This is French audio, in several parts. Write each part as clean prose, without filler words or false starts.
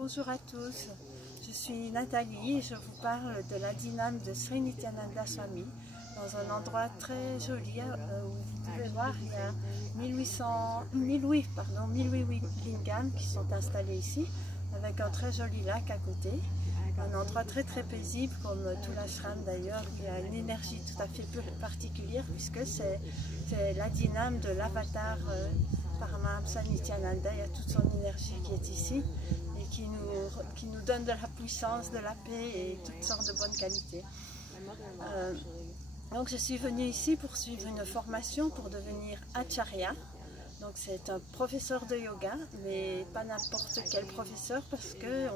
Bonjour à tous, je suis Nathalie et je vous parle de la dyname de Sri Nityananda Swami dans un endroit très joli où vous pouvez voir il y a 1008 lingams qui sont installés ici avec un très joli lac à côté. Un endroit très paisible comme tout l'ashram d'ailleurs, qui a une énergie tout à fait particulière puisque c'est la dyname de l'avatar Paramahamsa Nityananda. Il y a toute son énergie qui est ici et qui nous donne de la puissance, de la paix et toutes sortes de bonnes qualités. Donc je suis venue ici pour suivre une formation pour devenir Acharya. Donc c'est un professeur de yoga, mais pas n'importe quel professeur parce que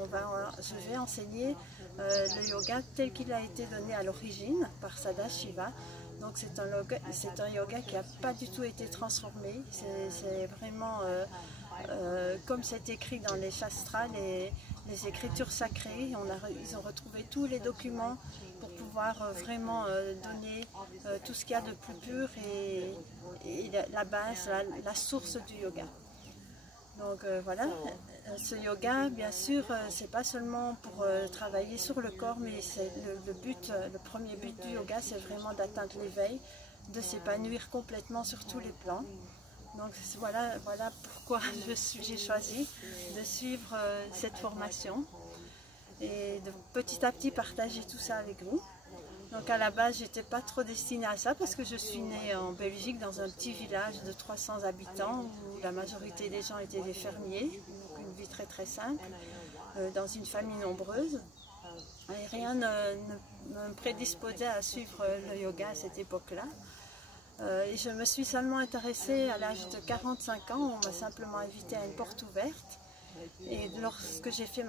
je vais enseigner le yoga tel qu'il a été donné à l'origine par Sadashiva. Donc c'est un yoga qui n'a pas du tout été transformé, c'est vraiment comme c'est écrit dans les shastras, les écritures sacrées. Ils ont retrouvé tous les documents pour pouvoir vraiment donner tout ce qu'il y a de plus pur et la base, la source du yoga. Donc voilà, ce yoga, bien sûr, c'est pas seulement pour travailler sur le corps, mais c'est le premier but du yoga, c'est vraiment d'atteindre l'éveil, de s'épanouir complètement sur tous les plans. Donc voilà pourquoi j'ai choisi de suivre cette formation et de petit à petit partager tout ça avec vous. Donc à la base, j'étais pas trop destinée à ça parce que je suis née en Belgique dans un petit village de 300 habitants où la majorité des gens étaient des fermiers, donc une vie très simple, dans une famille nombreuse. Et rien ne me prédisposait à suivre le yoga à cette époque-là. Et je me suis seulement intéressée à l'âge de 45 ans, on m'a simplement invitée à une porte ouverte. Et lorsque j'ai fait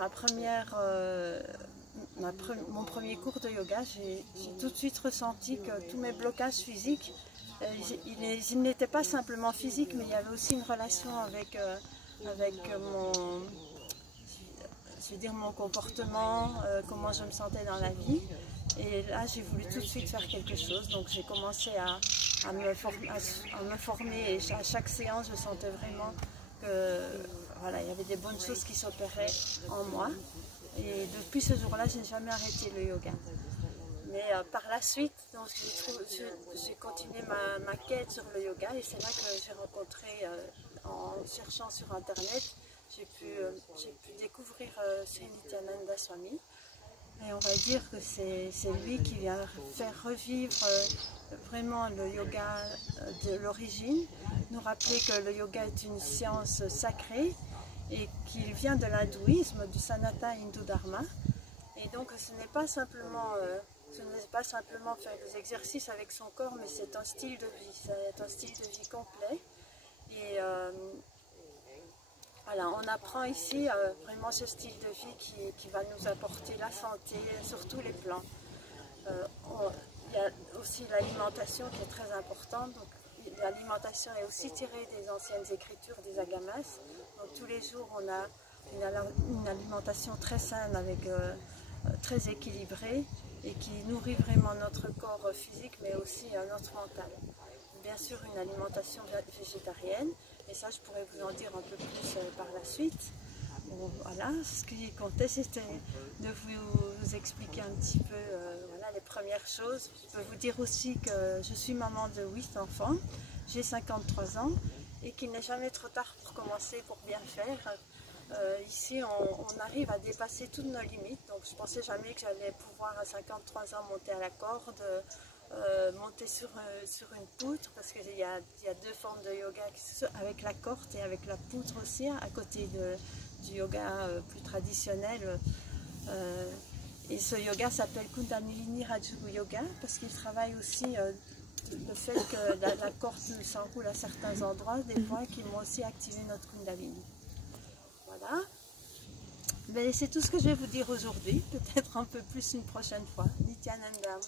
mon premier cours de yoga, j'ai tout de suite ressenti que tous mes blocages physiques, ils n'étaient pas simplement physiques, mais il y avait aussi une relation avec mon comportement, comment je me sentais dans la vie. Et là, j'ai voulu tout de suite faire quelque chose, donc j'ai commencé à me former et à chaque séance, je sentais vraiment que voilà, il y avait des bonnes choses qui s'opéraient en moi. Et depuis ce jour-là, je n'ai jamais arrêté le yoga. Mais par la suite, j'ai continué ma quête sur le yoga et c'est là que j'ai rencontré, en cherchant sur internet, j'ai pu découvrir Sri Nityananda Swami. Et on va dire que c'est lui qui vient faire revivre vraiment le yoga de l'origine, nous rappeler que le yoga est une science sacrée et qu'il vient de l'hindouisme, du Sanatana Hindu Dharma. Et donc ce n'est pas simplement faire des exercices avec son corps, mais c'est un style de vie, c'est un style de vie complet. Et voilà, on apprend ici vraiment ce style de vie qui va nous apporter la santé sur tous les plans. Il y a aussi l'alimentation qui est très importante. L'alimentation est aussi tirée des anciennes écritures des Agamas. Donc tous les jours on a une alimentation très saine, très équilibrée et qui nourrit vraiment notre corps physique mais aussi notre mental. Bien sûr une alimentation végétarienne. Et ça, je pourrais vous en dire un peu plus par la suite. Bon, voilà, ce qui comptait, c'était de vous expliquer un petit peu voilà, les premières choses. Je peux vous dire aussi que je suis maman de 8 enfants, j'ai 53 ans et qu'il n'est jamais trop tard pour commencer, pour bien faire. Ici, on arrive à dépasser toutes nos limites. Donc, je ne pensais jamais que j'allais pouvoir à 53 ans monter à la corde. Monter sur une poutre parce qu'il y a deux formes de yoga avec la corde et avec la poutre aussi à côté du yoga plus traditionnel. Et ce yoga s'appelle Kundalini Rajyoga Yoga parce qu'il travaille aussi le fait que la corde s'enroule à certains endroits, des points qui vont aussi activer notre Kundalini. Voilà. Mais c'est tout ce que je vais vous dire aujourd'hui, peut-être un peu plus une prochaine fois. Nityanandam.